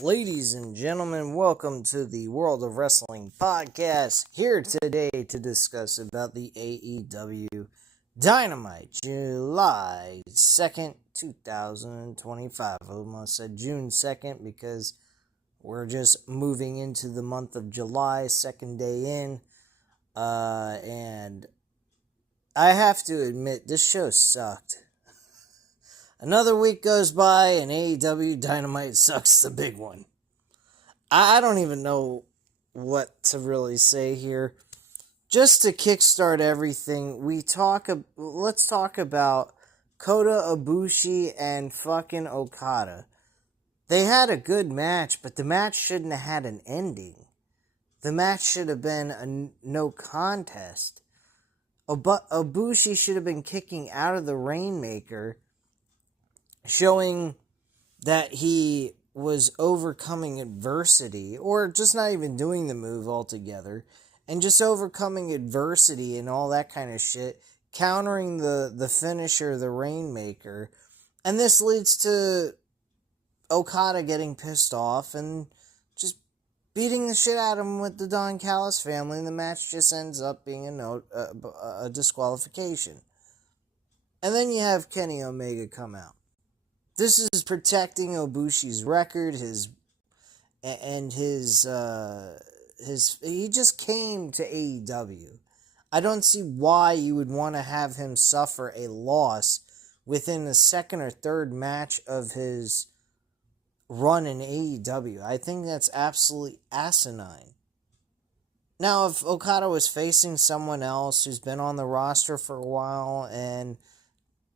Ladies and gentlemen, welcome to the World of Wrestling podcast. Here today to discuss about the AEW Dynamite, July 2nd, 2025. I almost said June 2nd because we're just moving into the month of July, second day in. And I have to admit, this show sucked. Another week goes by and AEW Dynamite sucks the big one. I don't even know what to really say here. Just to kickstart everything, let's talk about Kota Ibushi and fucking Okada. They had a good match, but the match shouldn't have had an ending. The match should have been a no contest. Ibushi should have been kicking out of the Rainmaker, showing that he was overcoming adversity, or just not even doing the move altogether, and just overcoming adversity and all that kind of shit, countering the finisher, the Rainmaker. And this leads to Okada getting pissed off and just beating the shit out of him with the Don Callis family, and the match just ends up being a disqualification. And then you have Kenny Omega come out. This is protecting Ibushi's record, he just came to AEW. I don't see why you would want to have him suffer a loss within the second or third match of his run in AEW. I think that's absolutely asinine. Now, if Okada was facing someone else who's been on the roster for a while and,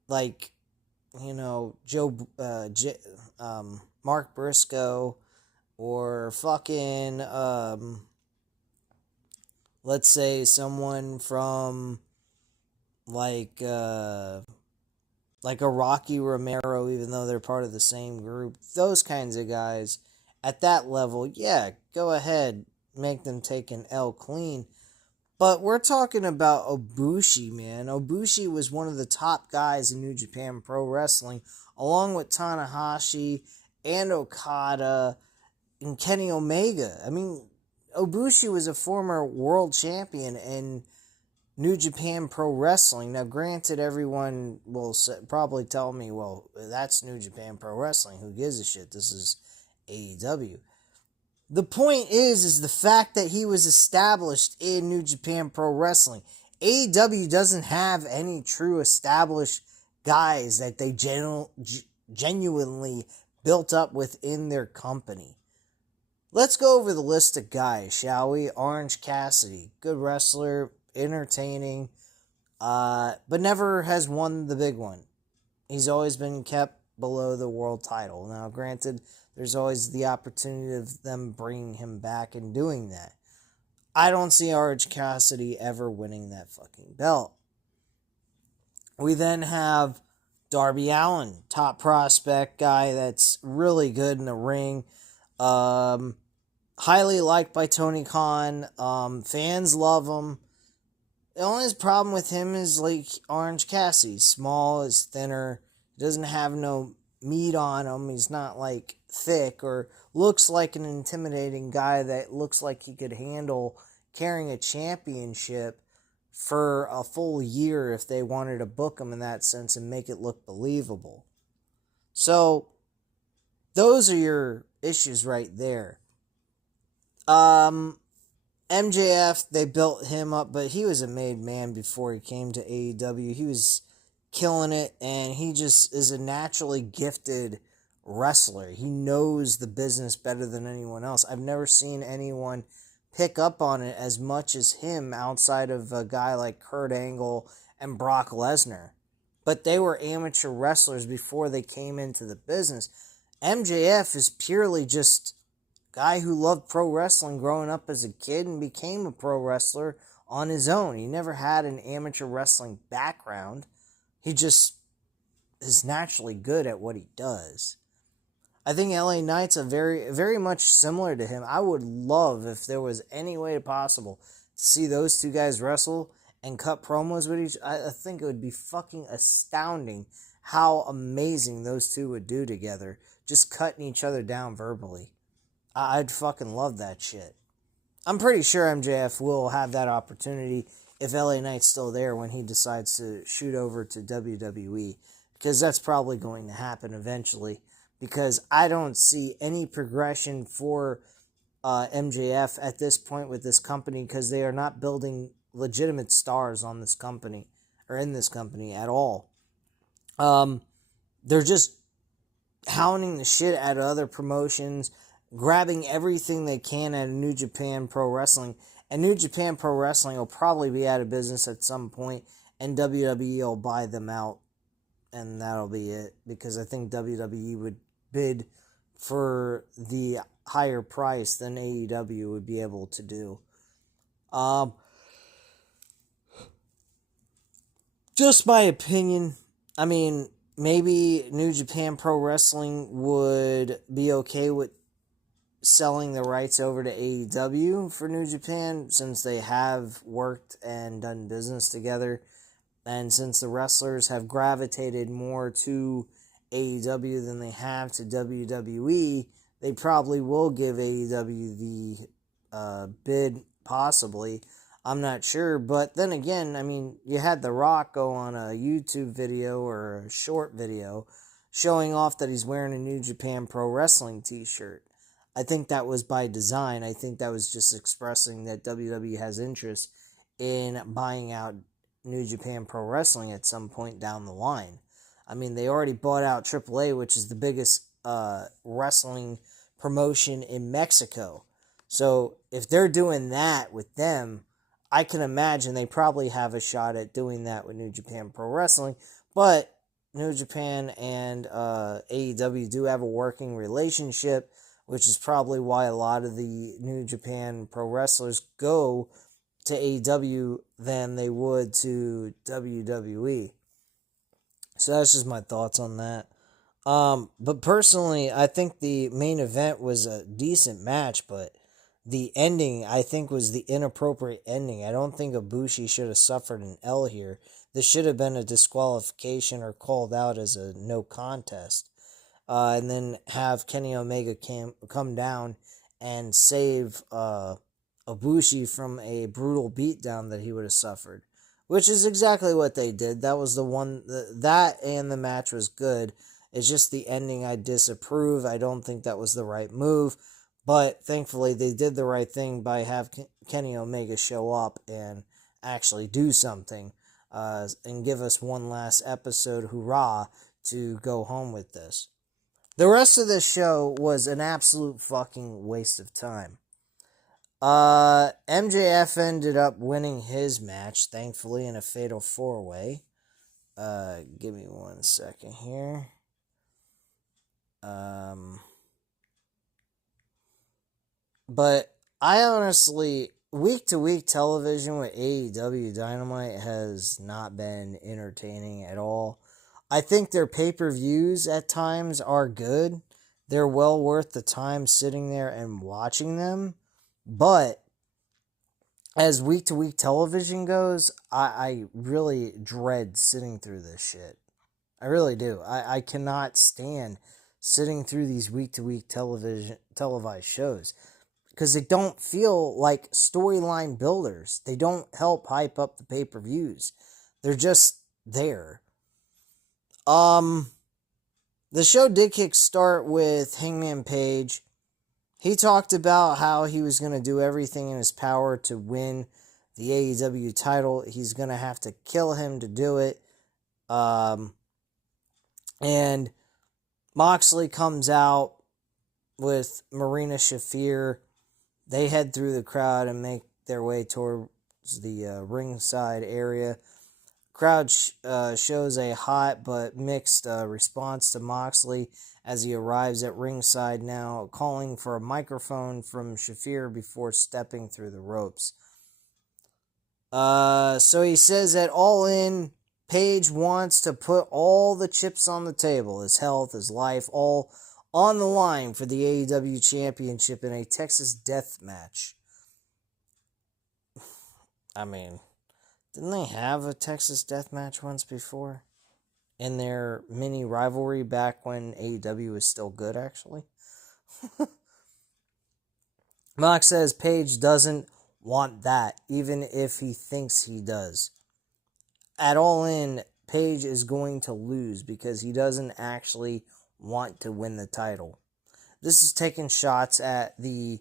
like, you know, Mark Briscoe, or fucking, let's say someone from, like a Rocky Romero, even though they're part of the same group, those kinds of guys, at that level, yeah, go ahead, make them take an L clean. But we're talking about Ibushi, man. Ibushi was one of the top guys in New Japan Pro Wrestling, along with Tanahashi and Okada and Kenny Omega. I mean, Ibushi was a former world champion in New Japan Pro Wrestling. Now, granted, everyone will probably tell me, well, that's New Japan Pro Wrestling. Who gives a shit? This is AEW. The point is the fact that he was established in New Japan Pro Wrestling. AEW doesn't have any true established guys that they genuinely built up within their company. Let's go over the list of guys, shall we? Orange Cassidy, good wrestler, entertaining, but never has won the big one. He's always been kept below the world title. Now, granted, there's always the opportunity of them bringing him back and doing that. I don't see Orange Cassidy ever winning that fucking belt. We then have Darby Allin, top prospect guy that's really good in the ring. Highly liked by Tony Khan. Fans love him. The only problem with him is like Orange Cassidy. Small, is thinner. He doesn't have no meat on him. He's not like thick, or looks like an intimidating guy that looks like he could handle carrying a championship for a full year if they wanted to book him in that sense and make it look believable. So those are your issues right there. MJF, they built him up, but he was a made man before he came to AEW. He was killing it, and he just is a naturally gifted wrestler. He knows the business better than anyone else. I've never seen anyone pick up on it as much as him outside of a guy like Kurt Angle and Brock Lesnar. But they were amateur wrestlers before they came into the business. MJF is purely just a guy who loved pro wrestling growing up as a kid and became a pro wrestler on his own. He never had an amateur wrestling background. He just is naturally good at what he does. I think LA Knight's a very, very much similar to him. I would love, if there was any way possible, to see those two guys wrestle and cut promos with each other. I think it would be fucking astounding how amazing those two would do together, just cutting each other down verbally. I'd fucking love that shit. I'm pretty sure MJF will have that opportunity if LA Knight's still there when he decides to shoot over to WWE, because that's probably going to happen eventually, because I don't see any progression for MJF at this point with this company, because they are not building legitimate stars on this company or in this company at all. They're just hounding the shit out of other promotions, grabbing everything they can out of New Japan Pro Wrestling, and New Japan Pro Wrestling will probably be out of business at some point, and WWE will buy them out, and that'll be it, because I think WWE would bid for the higher price than AEW would be able to do. Just my opinion. I mean, maybe New Japan Pro Wrestling would be okay with selling the rights over to AEW for New Japan, since they have worked and done business together, and since the wrestlers have gravitated more to AEW than they have to WWE, they probably will give AEW the bid, possibly. I'm not sure, but then again, I mean, you had The Rock go on a YouTube video or a short video showing off that he's wearing a New Japan Pro Wrestling t-shirt. I think that was by design. I think that was just expressing that WWE has interest in buying out New Japan Pro Wrestling at some point down the line. I mean, they already bought out AAA, which is the biggest wrestling promotion in Mexico. So if they're doing that with them, I can imagine they probably have a shot at doing that with New Japan Pro Wrestling. But New Japan and AEW do have a working relationship, which is probably why a lot of the New Japan Pro wrestlers go to AEW than they would to WWE. So that's just my thoughts on that. But personally, I think the main event was a decent match, but the ending, I think, was the inappropriate ending. I don't think Ibushi should have suffered an L here. This should have been a disqualification or called out as a no contest. And then have Kenny Omega come down and save Ibushi from a brutal beatdown that he would have suffered. Which is exactly what they did. That was the one, that and the match was good. It's just the ending I disapprove. I don't think that was the right move. But thankfully they did the right thing by have Kenny Omega show up and actually do something. And give us one last episode, hurrah, to go home with this. The rest of this show was an absolute fucking waste of time. MJF ended up winning his match, thankfully, in a fatal 4-way. Give me 1 second here. But I honestly, week-to-week television with AEW Dynamite has not been entertaining at all. I think their pay-per-views at times are good. They're well worth the time sitting there and watching them. But as week-to-week television goes, I really dread sitting through this shit. I really do. I cannot stand sitting through these week-to-week televised shows, because they don't feel like storyline builders. They don't help hype up the pay-per-views. They're just there. The show did kickstart with Hangman Page. He talked about how he was going to do everything in his power to win the AEW title. He's going to have to kill him to do it. And Moxley comes out with Marina Shafir. They head through the crowd and make their way towards the ringside area. Crowd shows a hot but mixed response to Moxley as he arrives at ringside now, calling for a microphone from Shafir before stepping through the ropes. So he says that All In, Page wants to put all the chips on the table, his health, his life, all on the line for the AEW Championship in a Texas death match. I mean, didn't they have a Texas death match once before? In their mini rivalry back when AEW was still good, actually? Mox says Page doesn't want that, even if he thinks he does. At All In, Page is going to lose because he doesn't actually want to win the title. This is taking shots at the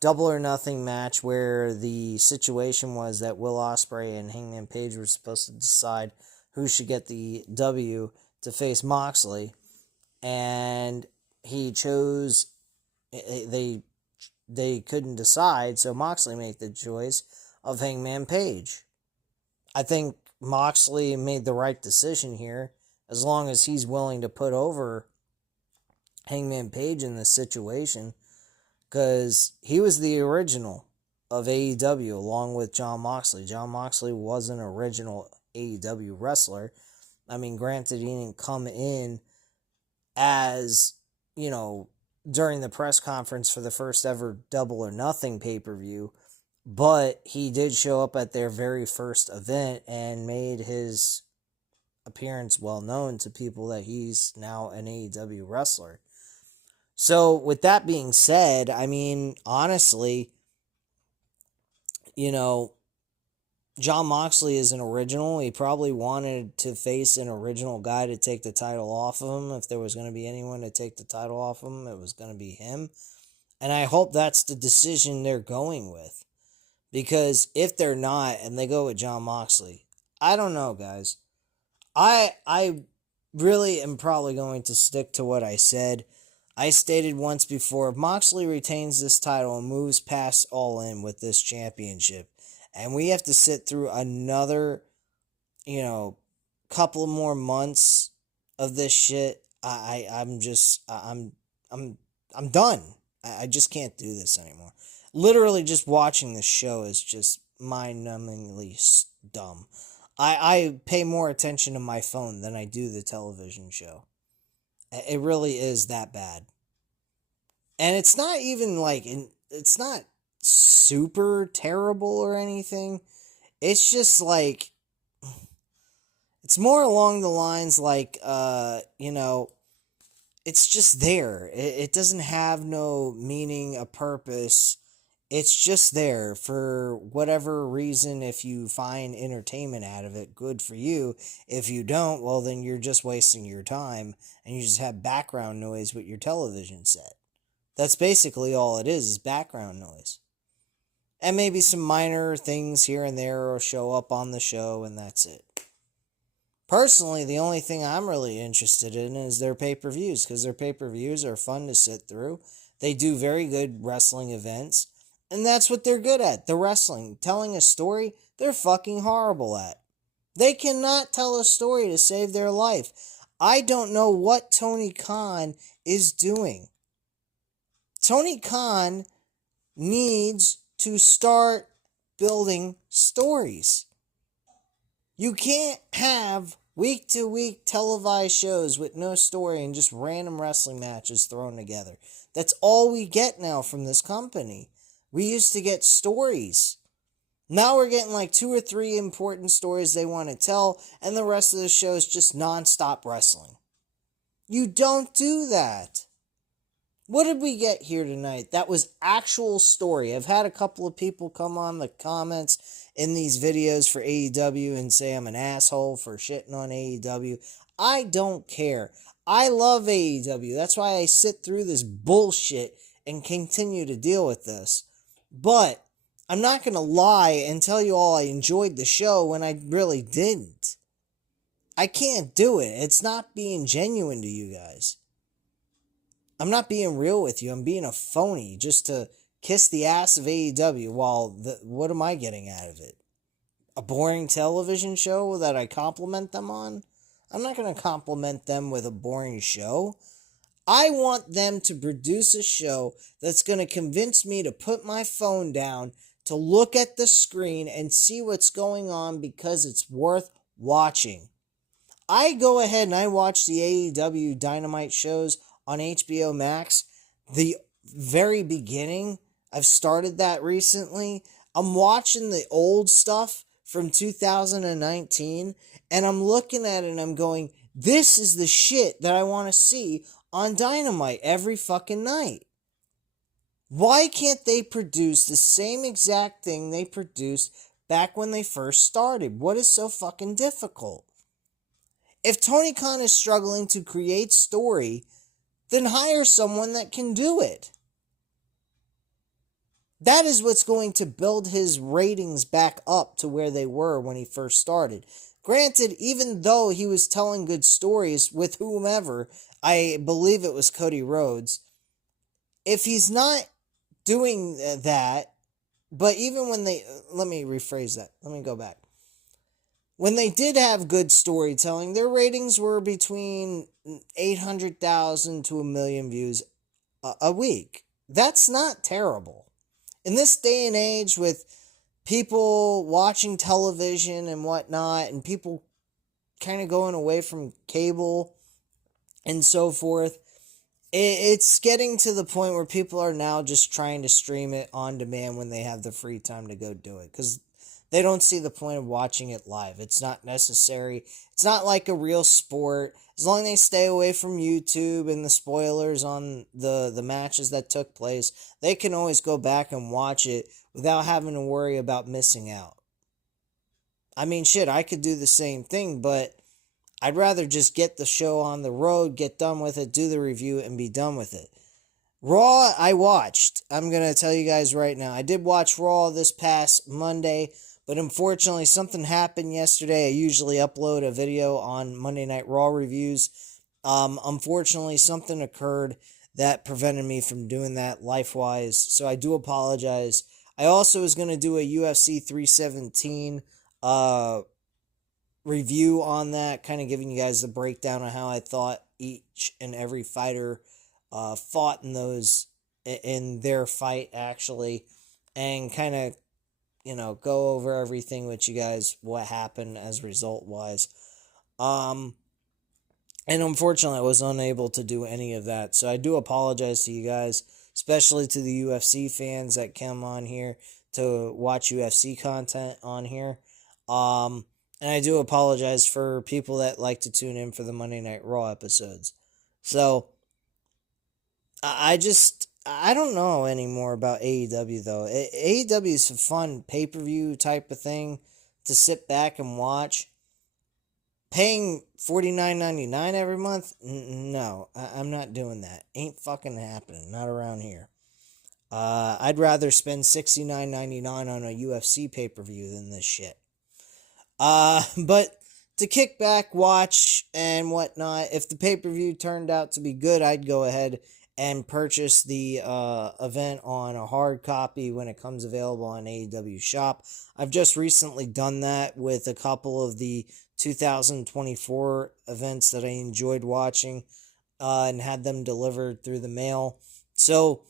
Double or Nothing match where the situation was that Will Ospreay and Hangman Page were supposed to decide who should get the W to face Moxley, and he chose they couldn't decide, so Moxley made the choice of Hangman Page. I think Moxley made the right decision here, as long as he's willing to put over Hangman Page in this situation, because he was the original of AEW along with Jon Moxley. Jon Moxley was an original AEW wrestler. I mean, granted, he didn't come in as, during the press conference for the first ever Double or Nothing pay-per-view, but he did show up at their very first event and made his appearance well known to people that he's now an AEW wrestler. So, with that being said, I mean, honestly, Jon Moxley is an original. He probably wanted to face an original guy to take the title off of him. If there was going to be anyone to take the title off of him, it was going to be him. And I hope that's the decision they're going with. Because if they're not, and they go with Jon Moxley, I don't know, guys. I really am probably going to stick to what I said. I stated once before, if Moxley retains this title and moves past All In with this championship, and we have to sit through another, couple of more months of this shit, I'm done. I just can't do this anymore. Literally, just watching the show is just mind-numbingly dumb. I pay more attention to my phone than I do the television show. It really is that bad. And it's not even it's not super terrible or anything. It's just it's more along the lines it's just there. It doesn't have no meaning, a purpose. It's just there for whatever reason. If you find entertainment out of it, good for you. If you don't, well, then you're just wasting your time and you just have background noise with your television set. That's basically all it is background noise. And maybe some minor things here and there will show up on the show, and that's it. Personally, the only thing I'm really interested in is their pay-per-views, because their pay-per-views are fun to sit through. They do very good wrestling events. And that's what they're good at, the wrestling. Telling a story, they're fucking horrible at. They cannot tell a story to save their life. I don't know what Tony Khan is doing. Tony Khan needs to start building stories. You can't have week-to-week televised shows with no story and just random wrestling matches thrown together. That's all we get now from this company. We used to get stories. Now we're getting 2 or 3 important stories they want to tell, and the rest of the show is just non-stop wrestling. You don't do that. What did we get here tonight? That was actual story. I've had a couple of people come on the comments in these videos for AEW and say I'm an asshole for shitting on AEW. I don't care. I love AEW. That's why I sit through this bullshit and continue to deal with this. But I'm not going to lie and tell you all I enjoyed the show when I really didn't. I can't do it. It's not being genuine to you guys. I'm not being real with you. I'm being a phony just to kiss the ass of AEW. What am I getting out of it? A boring television show that I compliment them on? I'm not going to compliment them with a boring show. I want them to produce a show that's going to convince me to put my phone down, to look at the screen and see what's going on because it's worth watching. I go ahead and I watch the AEW Dynamite shows on HBO Max. The very beginning, I've started that recently. I'm watching the old stuff from 2019, and I'm looking at it and I'm going, this is the shit that I want to see on Dynamite every fucking night. Why can't they produce the same exact thing they produced back when they first started? What is so fucking difficult? If Tony Khan is struggling to create story, then hire someone that can do it. That is what's going to build his ratings back up to where they were when he first started. Granted, even though he was telling good stories with whomever, I believe it was Cody Rhodes, if he's not doing that, but even when let me rephrase that. Let me go back. When they did have good storytelling, their ratings were between 800,000 to 1 million views a week. That's not terrible. In this day and age, with people watching television and whatnot, and people kind of going away from cable and so forth, it's getting to the point where people are now just trying to stream it on demand when they have the free time to go do it, because they don't see the point of watching it live. It's not necessary. It's not like a real sport. As long as they stay away from YouTube and the spoilers on the matches that took place, they can always go back and watch it without having to worry about missing out. I mean, shit, I could do the same thing, but I'd rather just get the show on the road, get done with it, do the review, and be done with it. Raw, I watched. I'm going to tell you guys right now. I did watch Raw this past Monday, but unfortunately something happened yesterday. I usually upload a video on Monday Night Raw reviews. Unfortunately, something occurred that prevented me from doing that life-wise, so I do apologize. I also was going to do a UFC 317 review on that, kind of giving you guys the breakdown of how I thought each and every fighter fought in their fight, actually, and kind of, go over everything with you guys, what happened as result-wise. And unfortunately, I was unable to do any of that, so I do apologize to you guys, especially to the UFC fans that come on here to watch UFC content on here. And I do apologize for people that like to tune in for the Monday Night Raw episodes. So, I don't know anymore about AEW, though. AEW is a fun pay-per-view type of thing to sit back and watch. Paying $49.99 every month? No, I'm not doing that. Ain't fucking happening. Not around here. I'd rather spend $69.99 on a UFC pay-per-view than this shit. But to kick back, watch, and whatnot, if the pay-per-view turned out to be good, I'd go ahead and purchase the event on a hard copy when it comes available on AEW Shop. I've just recently done that with a couple of the 2024 events that I enjoyed watching and had them delivered through the mail. So,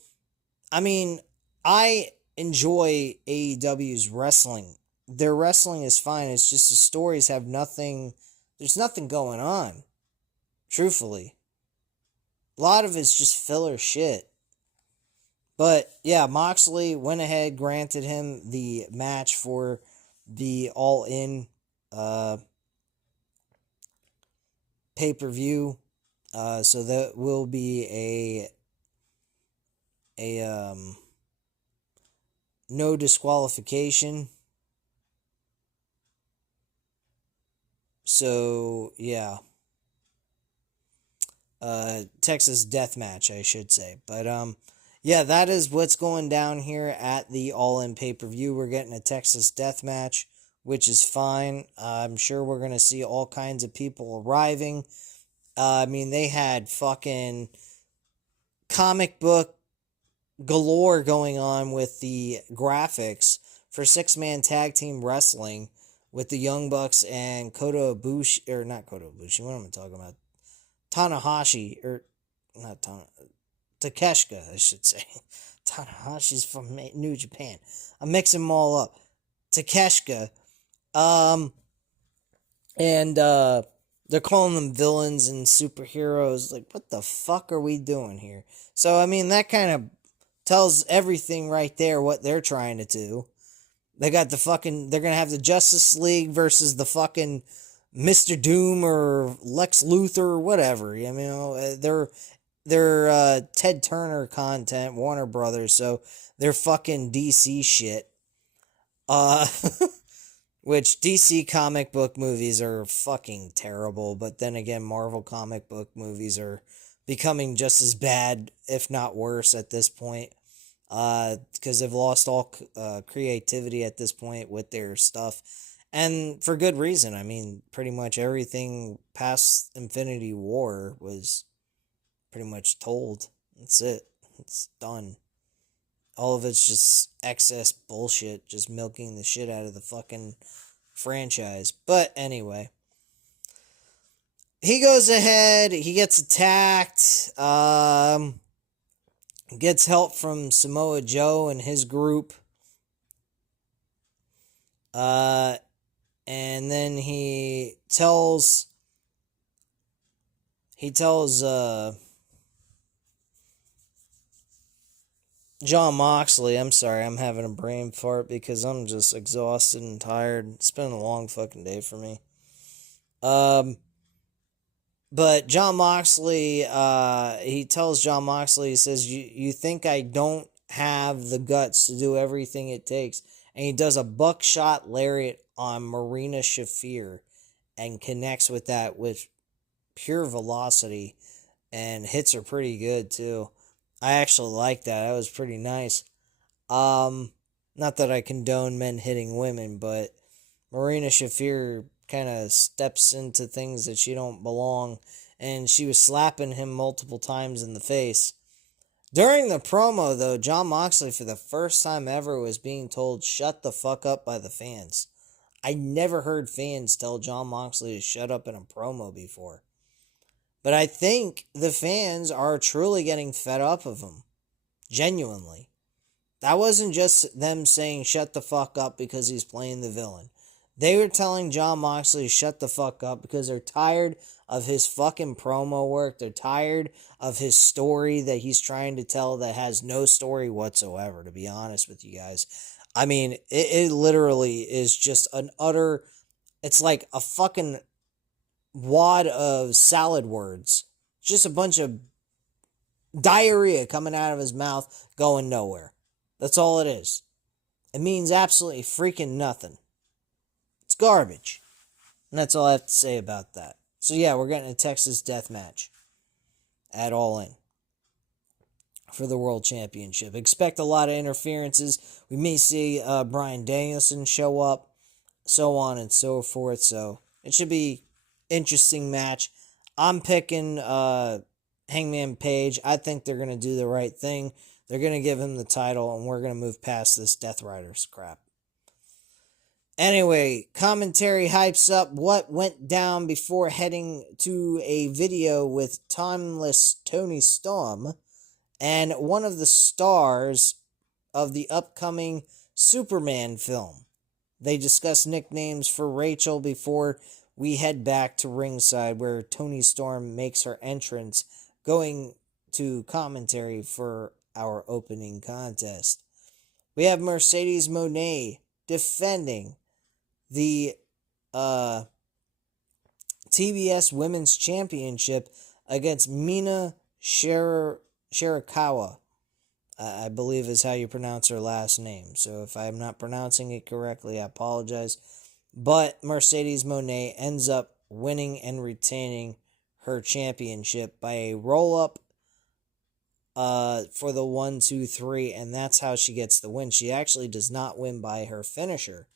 I mean, I enjoy AEW's wrestling. Their wrestling is fine. It's just the stories have nothing. There's nothing going on. Truthfully. A lot of it's just filler shit. But, yeah, Moxley went ahead, granted him the match for the All-In pay-per-view. So that will be a no disqualification. So, yeah. Texas Deathmatch, I should say. But, yeah, that is what's going down here at the All-In pay-per-view. We're getting a Texas Deathmatch, which is fine. I'm sure we're going to see all kinds of people arriving. I mean, they had fucking comic book galore going on with the graphics for six-man tag team wrestling with the Young Bucks and Kota Ibushi, or not Kota Ibushi, what am I talking about? Tanahashi, or not Takeshita, I should say. Tanahashi's from New Japan. I'm mixing them all up. Takeshita, and they're calling them villains and superheroes. Like, what the fuck are we doing here? So, I mean, that kind of tells everything right there what they're trying to do. They got they're going to have the Justice League versus the fucking Mr. Doom or Lex Luthor or whatever. You know, they're Ted Turner content, Warner Brothers, so they're fucking DC shit. Uh, which DC comic book movies are fucking terrible, but then again, Marvel comic book movies are becoming just as bad, if not worse, at this point. Because they've lost all creativity at this point with their stuff. And for good reason. I mean, pretty much everything past Infinity War was pretty much told. That's it. It's done. All of it's just excess bullshit, just milking the shit out of the fucking franchise. But anyway, he goes ahead, he gets attacked, gets help from Samoa Joe and his group. And then he tells John Moxley, I'm sorry, I'm having a brain fart because I'm just exhausted and tired. It's been a long fucking day for me. But John Moxley, he tells John Moxley, he says, you think I don't have the guts to do everything it takes? And he does a buckshot lariat on Marina Shafir and connects with that with pure velocity and hits her pretty good too. I actually like that. That was pretty nice. Not that I condone men hitting women, but Marina Shafir kind of steps into things that she don't belong, and she was slapping him multiple times in the face. During the promo, though, John Moxley, for the first time ever, was being told, shut the fuck up by the fans. I never heard fans tell John Moxley to shut up in a promo before. But I think the fans are truly getting fed up of him. Genuinely. That wasn't just them saying shut the fuck up because he's playing the villain. They were telling John Moxley to shut the fuck up because they're tired of his fucking promo work. They're tired of his story that he's trying to tell that has no story whatsoever, to be honest with you guys. I mean, it literally is just an utter... It's like a fucking wad of salad words. Just a bunch of diarrhea coming out of his mouth, going nowhere. That's all it is. It means absolutely freaking nothing. It's garbage. And that's all I have to say about that. So yeah, we're getting a Texas death match at All In for the World Championship. Expect a lot of interferences. We may see Bryan Danielson show up, so on and so forth. So it should be interesting match. I'm picking Hangman Page. I think they're going to do the right thing. They're going to give him the title, and we're going to move past this Death Riders crap. Anyway, commentary hypes up what went down before heading to a video with timeless Tony Storm and one of the stars of the upcoming Superman film. They discuss nicknames for Rachel before we head back to ringside where Tony Storm makes her entrance, going to commentary for our opening contest. We have Mercedes Moné defending the TBS Women's Championship against Mina Shirakawa. I believe is how you pronounce her last name. So if I'm not pronouncing it correctly, I apologize. But Mercedes Moné ends up winning and retaining her championship by a roll-up for the 1, 2, 3, and that's how she gets the win. She actually does not win by her finisher,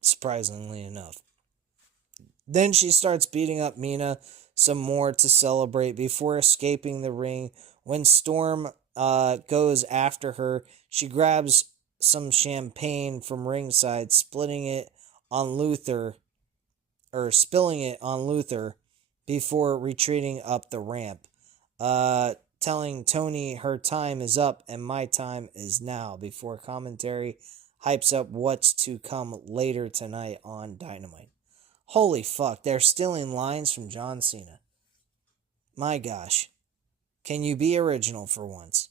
surprisingly enough. Then she starts beating up Mina some more to celebrate before escaping the ring. When Storm goes after her, she grabs some champagne from ringside, spilling it on Luther before retreating up the ramp, telling Tony her time is up and my time is now, before commentary hypes up what's to come later tonight on Dynamite. Holy fuck, they're stealing lines from John Cena. My gosh. Can you be original for once?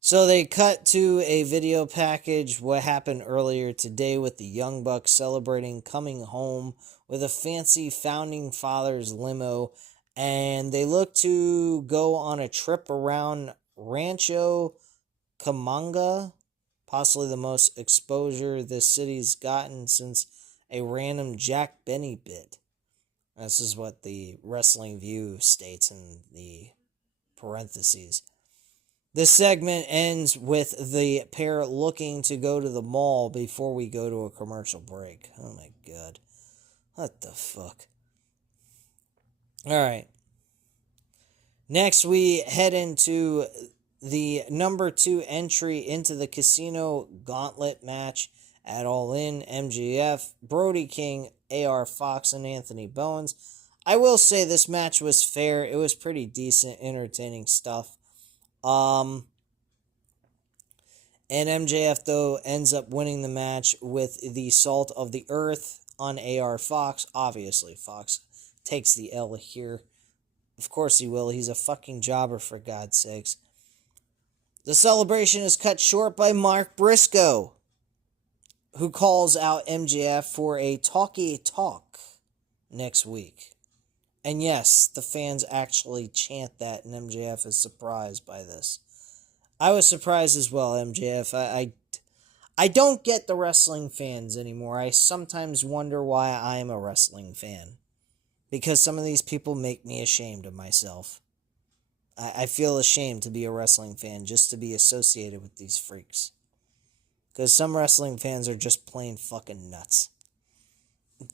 So they cut to a video package, what happened earlier today with the Young Bucks celebrating coming home with a fancy Founding Fathers limo and they look to go on a trip around Rancho Cucamonga, possibly the most exposure this city's gotten since a random Jack Benny bit. This is what the Wrestling View states in the parentheses. This segment ends with the pair looking to go to the mall before we go to a commercial break. Oh my god. What the fuck? Alright. Next, we head into the number 2 entry into the Casino Gauntlet match at All In. MJF, Brody King, AR Fox, and Anthony Bowens. I will say this match was fair. It was pretty decent, entertaining stuff. And MJF, though, ends up winning the match with the Salt of the Earth on AR Fox. Obviously, Fox takes the L here. Of course he will. He's a fucking jobber, for God's sakes. The celebration is cut short by Mark Briscoe, who calls out MJF for a talky talk next week. And yes, the fans actually chant that, and MJF is surprised by this. I was surprised as well, MJF. I don't get the wrestling fans anymore. I sometimes wonder why I'm a wrestling fan. Because some of these people make me ashamed of myself. I feel ashamed to be a wrestling fan, just to be associated with these freaks. Because some wrestling fans are just plain fucking nuts.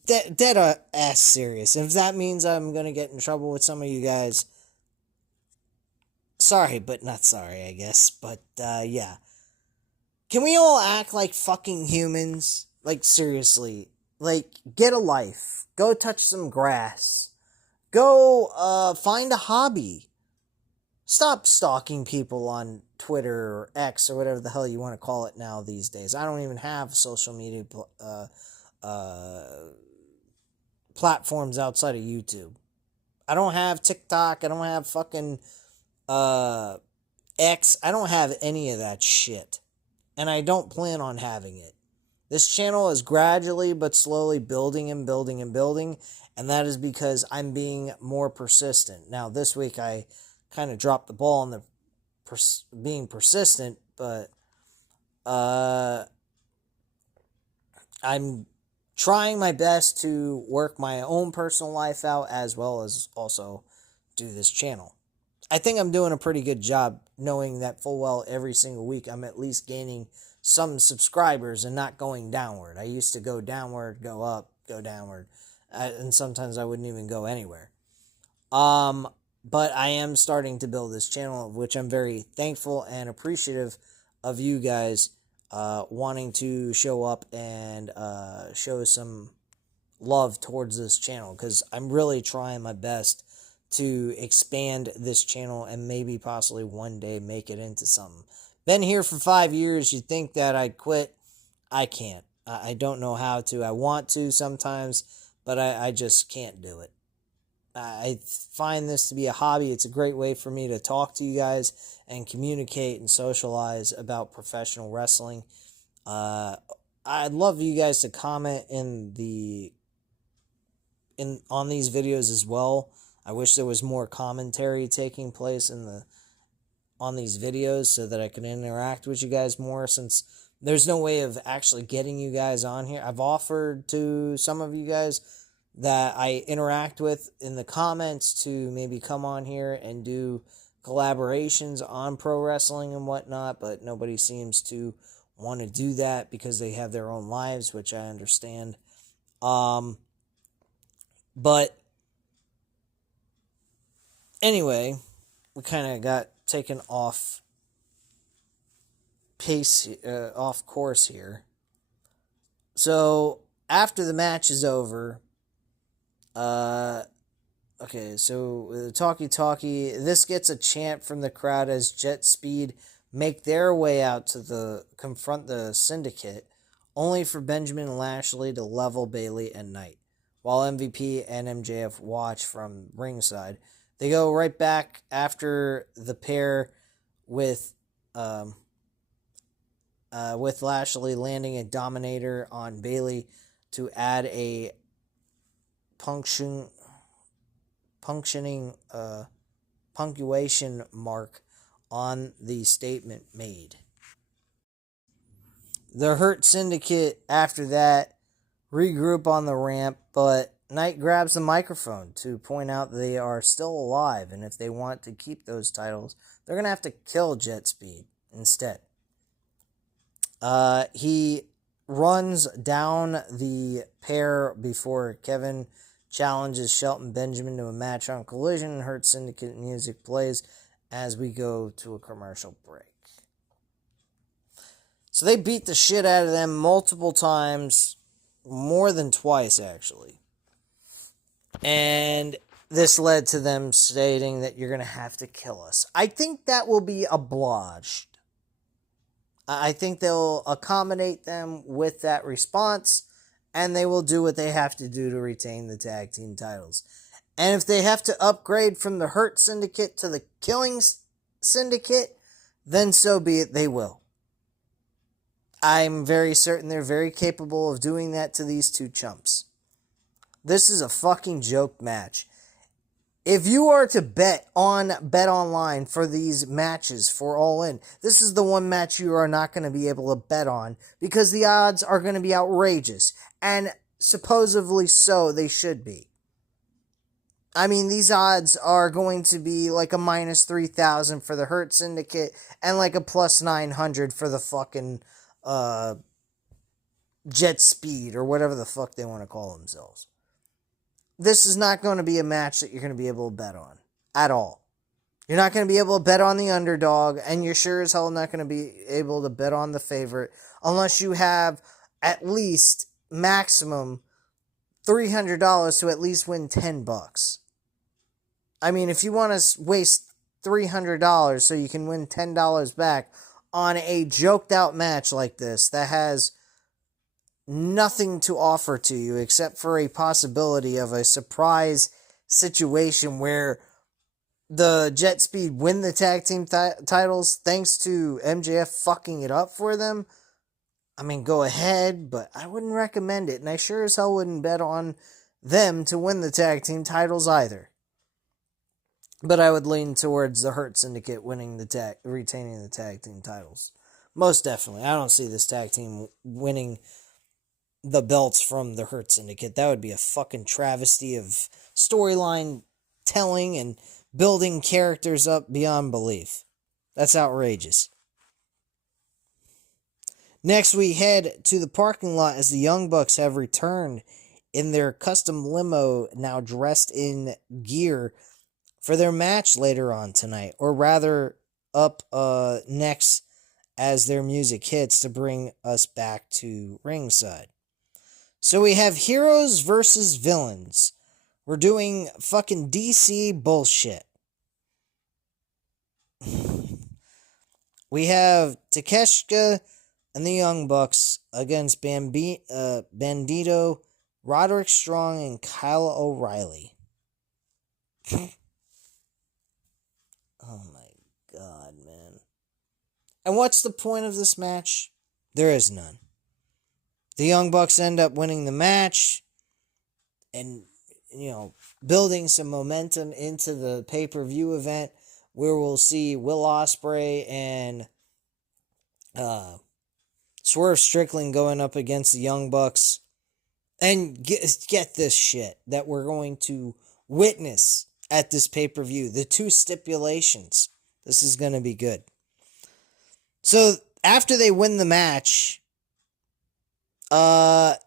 Dead ass serious. If that means I'm going to get in trouble with some of you guys, sorry, but not sorry, I guess. But, yeah. Can we all act like fucking humans? Like, seriously. Like, get a life. Go touch some grass. Go, find a hobby. Stop stalking people on Twitter or X or whatever the hell you want to call it now these days. I don't even have social media platforms outside of YouTube. I don't have TikTok. I don't have fucking X. I don't have any of that shit. And I don't plan on having it. This channel is gradually but slowly building and building and building. And that is because I'm being more persistent. Now, this week I kind of dropped the ball on the being persistent, but I'm trying my best to work my own personal life out as well as also do this channel. I think I'm doing a pretty good job knowing that full well every single week I'm at least gaining some subscribers and not going downward. I used to go downward, go up, go downward, and sometimes I wouldn't even go anywhere. But I am starting to build this channel, of which I'm very thankful and appreciative of you guys wanting to show up and show some love towards this channel, because I'm really trying my best to expand this channel and maybe possibly one day make it into something. Been here for 5 years. You'd think that I'd quit. I can't. I don't know how to. I want to sometimes, but I just can't do it. I find this to be a hobby. It's a great way for me to talk to you guys and communicate and socialize about professional wrestling. I'd love you guys to comment on these videos as well. I wish there was more commentary taking place on these videos so that I can interact with you guys more, since there's no way of actually getting you guys on here. I've offered to some of you guys that I interact with in the comments to maybe come on here and do collaborations on pro wrestling and whatnot, but nobody seems to want to do that because they have their own lives, which I understand. But anyway, we kind of got taken off course here. So after the match is over, okay, so the talkie, this gets a chant from the crowd as Jet Speed make their way out to confront the Syndicate, only for Benjamin Lashley to level Bayley and Knight, while MVP and MJF watch from ringside. They go right back after the pair with Lashley landing a Dominator on Bayley to add a punctuation mark on the statement made. The Hurt Syndicate, after that, regroup on the ramp, but Knight grabs the microphone to point out they are still alive, and if they want to keep those titles, they're going to have to kill Jet Speed instead. He runs down the pair before Kevin challenges Shelton Benjamin to a match on Collision, and Hurt Syndicate music plays as we go to a commercial break. So they beat the shit out of them multiple times, more than twice actually. And this led to them stating that you're going to have to kill us. I think that will be obliged. I think they'll accommodate them with that response, and they will do what they have to do to retain the tag team titles. And if they have to upgrade from the Hurt Syndicate to the Killing Syndicate, then so be it, they will. I'm very certain they're very capable of doing that to these two chumps. This is a fucking joke match. If you are to bet online for these matches for All In, this is the one match you are not going to be able to bet on because the odds are going to be outrageous. And supposedly so, they should be. I mean, these odds are going to be like a minus 3,000 for the Hurt Syndicate and like a plus 900 for the fucking Jet Speed or whatever the fuck they want to call themselves. This is not going to be a match that you're going to be able to bet on at all. You're not going to be able to bet on the underdog, and you're sure as hell not going to be able to bet on the favorite unless you have at least maximum $300 to at least win $10. I mean, if you want to waste $300 so you can win $10 back on a joked out match like this that has nothing to offer to you except for a possibility of a surprise situation where the Jet Speed win the tag team titles thanks to MJF fucking it up for them, I mean, go ahead, but I wouldn't recommend it, and I sure as hell wouldn't bet on them to win the tag team titles either. But I would lean towards the Hurt Syndicate retaining the tag team titles. Most definitely. I don't see this tag team winning the belts from the Hurt Syndicate. That would be a fucking travesty of storyline telling and building characters up beyond belief. That's outrageous. Next, we head to the parking lot as the Young Bucks have returned in their custom limo, now dressed in gear, for their match later on tonight. Or rather, up next as their music hits to bring us back to ringside. So we have heroes versus villains. We're doing fucking DC bullshit. We have Takeshita and the Young Bucks against Bandito, Roderick Strong, and Kyle O'Reilly. Oh my god, man. And what's the point of this match? There is none. The Young Bucks end up winning the match and, building some momentum into the pay-per-view event where we'll see Will Ospreay and Swerve Strickland going up against the Young Bucks. And get this shit that we're going to witness at this pay-per-view. The two stipulations. This is going to be good. So, after they win the match, the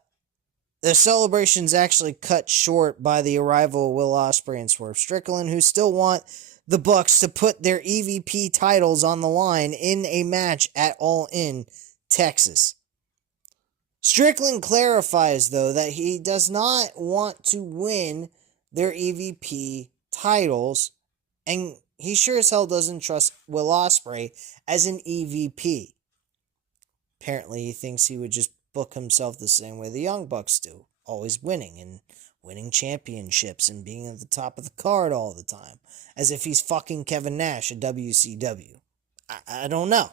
celebration's actually cut short by the arrival of Will Ospreay and Swerve Strickland, who still want the Bucks to put their EVP titles on the line in a match at All In Texas. Strickland clarifies, though, that he does not want to win their EVP titles, and he sure as hell doesn't trust Will Ospreay as an EVP. Apparently, he thinks he would just book himself the same way the Young Bucks do, always winning and winning championships and being at the top of the card all the time, as if he's fucking Kevin Nash at WCW. I don't know.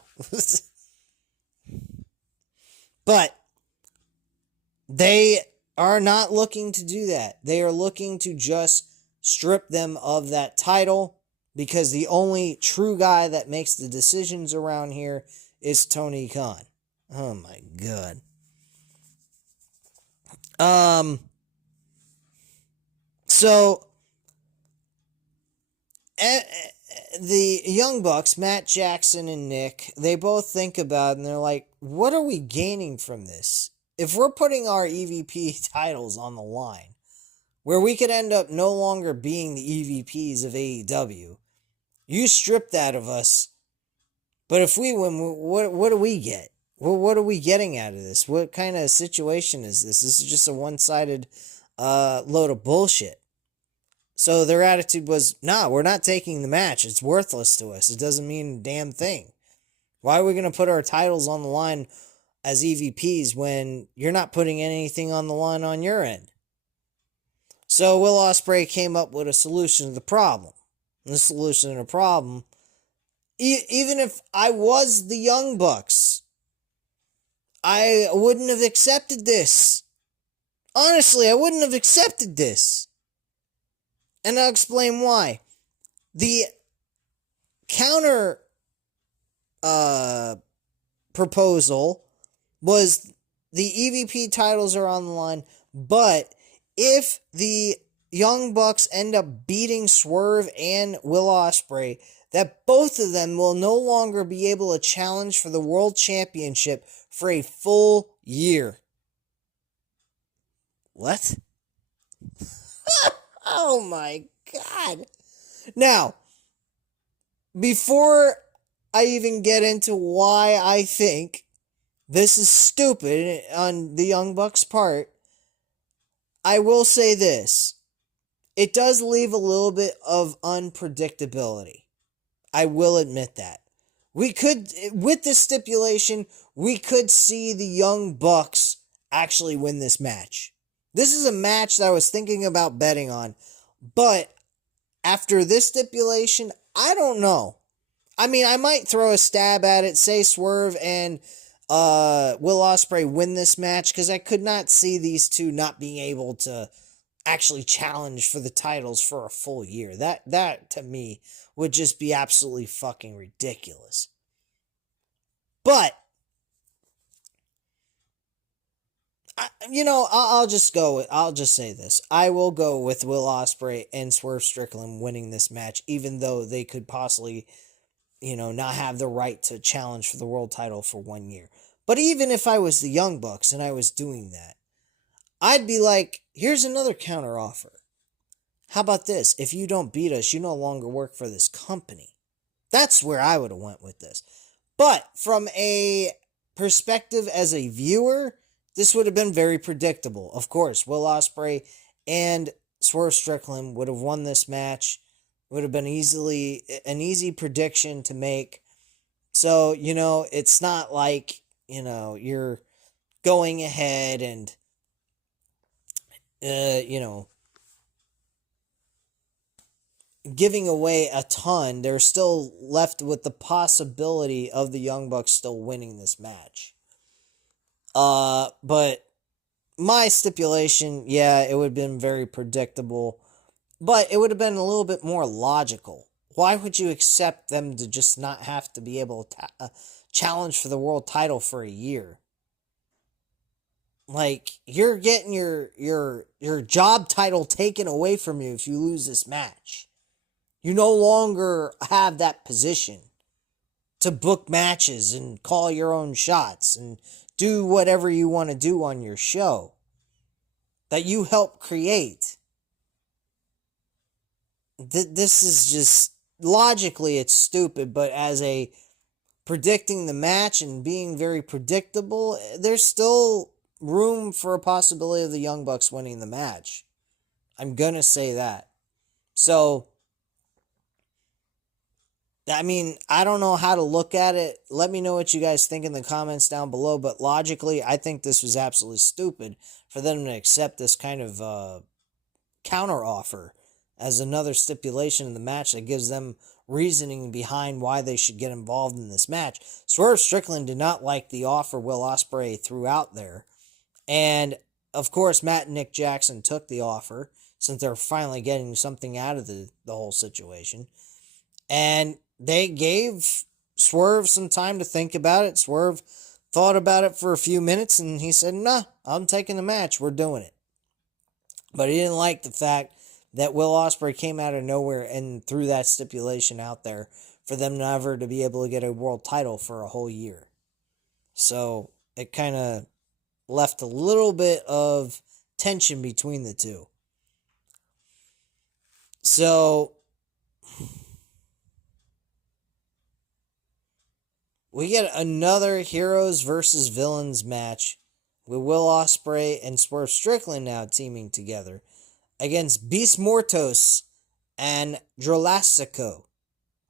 But they are not looking to do that. They are looking to just strip them of that title, because the only true guy that makes the decisions around here is Tony Khan. Oh my god. So the Young Bucks, Matt Jackson and Nick, they both think about it and they're like, what are we gaining from this? If we're putting our EVP titles on the line, where we could end up no longer being the EVPs of AEW, you strip that of us. But if we win, what do we get? What are we getting out of this? What kind of situation is this? This is just a one-sided load of bullshit. So their attitude was, nah, we're not taking the match. It's worthless to us. It doesn't mean a damn thing. Why are we going to put our titles on the line as EVPs when you're not putting anything on the line on your end? So Will Ospreay came up with a solution to the problem. And the solution to the problem, even if I was the Young Bucks, I wouldn't have accepted this. Honestly, I wouldn't have accepted this. And I'll explain why. The counter proposal was the EVP titles are on the line, but if the Young Bucks end up beating Swerve and Will Ospreay, that both of them will no longer be able to challenge for the World Championship for a full year. What? Oh my god. Now, before I even get into why I think this is stupid on the Young Bucks' part, I will say this. It does leave a little bit of unpredictability. I will admit that. We could, with this stipulation, we could see the Young Bucks actually win this match. This is a match that I was thinking about betting on, but after this stipulation, I don't know. I mean, I might throw a stab at it, say Swerve and Will Ospreay win this match, because I could not see these two not being able to actually challenge for the titles for a full year. That to me would just be absolutely fucking ridiculous. But I'll just say this. I will go with Will Ospreay and Swerve Strickland winning this match, even though they could possibly, not have the right to challenge for the world title for 1 year. But even if I was the Young Bucks and I was doing that, I'd be like, here's another counter offer. How about this? If you don't beat us, you no longer work for this company. That's where I would have went with this. But from a perspective as a viewer, this would have been very predictable. Of course, Will Ospreay and Swerve Strickland would have won this match. It would have been an easy prediction to make. So, it's not like, you're going ahead and, giving away a ton. They're still left with the possibility of the Young Bucks still winning this match. But my stipulation, it would have been very predictable, but it would have been a little bit more logical. Why would you accept them to just not have to be able to challenge for the world title for a year? Like, you're getting your job title taken away from you if you lose this match. You no longer have that position to book matches and call your own shots and do whatever you want to do on your show that you help create. This is just, logically it's stupid, but as a predicting the match and being very predictable, there's still room for a possibility of the Young Bucks winning the match. I'm gonna say that. So, I mean, I don't know how to look at it. Let me know what you guys think in the comments down below. But logically, I think this was absolutely stupid for them to accept this kind of counter offer as another stipulation in the match that gives them reasoning behind why they should get involved in this match. Swerve Strickland did not like the offer Will Ospreay threw out there. And, of course, Matt and Nick Jackson took the offer. since they're finally getting something out of the whole situation. And they gave Swerve some time to think about it. Swerve thought about it for a few minutes, and he said, "Nah, I'm taking the match. We're doing it." But he didn't like the fact that Will Ospreay came out of nowhere and threw that stipulation out there for them never to be able to get a world title for a whole year. So it kind of left a little bit of tension between the two. So we get another heroes versus villains match with Will Ospreay and Swerve Strickland now teaming together against Beast Mortos and Drolasico.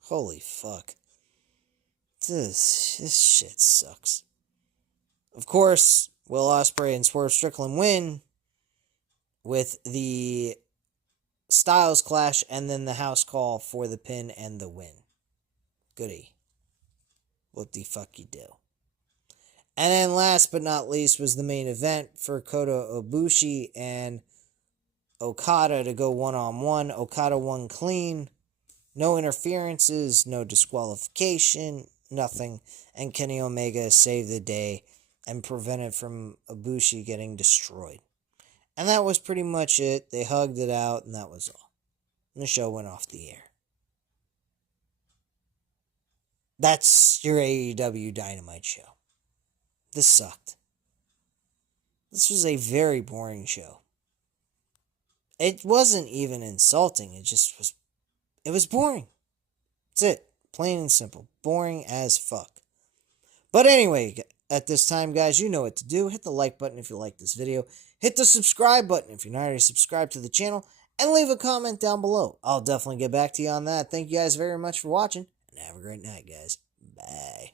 Holy fuck. This shit sucks. Of course, Will Ospreay and Swerve Strickland win with the Styles Clash and then the house call for the pin and the win. Goody. What the fuck you do? And then last but not least was the main event for Kota Ibushi and Okada to go one-on-one. Okada won clean. No interferences, no disqualification, nothing. And Kenny Omega saved the day and prevented from Ibushi getting destroyed. And that was pretty much it. They hugged it out, and that was all. And the show went off the air. That's your AEW Dynamite show. This sucked. This was a very boring show. It wasn't even insulting. It just was... It was boring. That's it. Plain and simple. Boring as fuck. But anyway, at this time, guys, you know what to do. Hit the like button if you like this video. Hit the subscribe button if you're not already subscribed to the channel. And leave a comment down below. I'll definitely get back to you on that. Thank you guys very much for watching. And have a great night, guys. Bye.